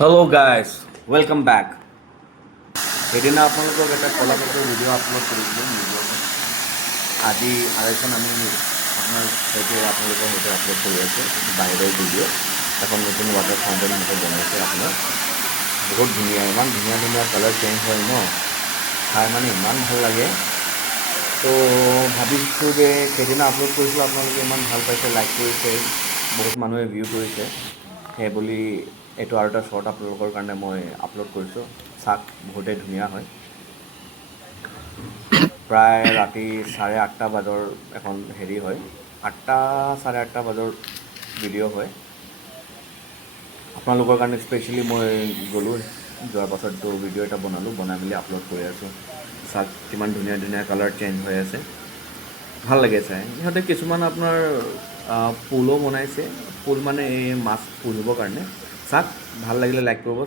Hello' guys welcome back. সেইদিনা আপোনালোকক এটা কলাকৃতিৰ ভিডিঅ' আপলোড কৰিছিলোঁ ভিডিঅ'টো। আজি আৰু এখন আমি আপোনাৰ সৈতে আপোনালোকৰ সৈতে আপলোড কৰি আছোঁ বাহিৰৰ ভিডিঅ'। এখন নতুন ৱাটাৰ ফাউণ্টেন মতে বনাইছে আপোনাৰ, বহুত ধুনীয়া, ইমান ধুনীয়া ধুনীয়া কালাৰ চেঞ্জ হয় ন, চাই মানে ইমান ভাল লাগে। তো ভাবিছোঁ যে সেইদিনা আপলোড কৰিছিলোঁ, আপোনালোকে ইমান ভাল পাইছে, লাইক কৰিছে, বহুত মানুহে ভিউ কৰিছে, সেই বুলি এইটো আৰু এটা শ্বৰ্ট আপোনালোকৰ কাৰণে মই আপলোড কৰিছোঁ। চাওক, বহুতেই ধুনীয়া হয়। প্ৰায় ৰাতি 8:30 বজাৰ এখন হেৰি হয়, 8:30 বজাৰ ভিডিঅ' হয়। আপোনালোকৰ কাৰণে স্পেচিয়েলি মই গ'লোঁ, যোৱাৰ পাছততো ভিডিঅ' এটা বনাই মেলি আপলোড কৰি আছোঁ। চাওক কিমান ধুনীয়া ধুনীয়া কালাৰ চেঞ্জ হৈ আছে, ভাল লাগে চাই। সিহঁতে কিছুমান আপোনাৰ পুলো বনাইছে, পুল মানে এই মাছ পুহিবৰ কাৰণে। চাওক, ভাল লাগিলে লাইক কৰিব।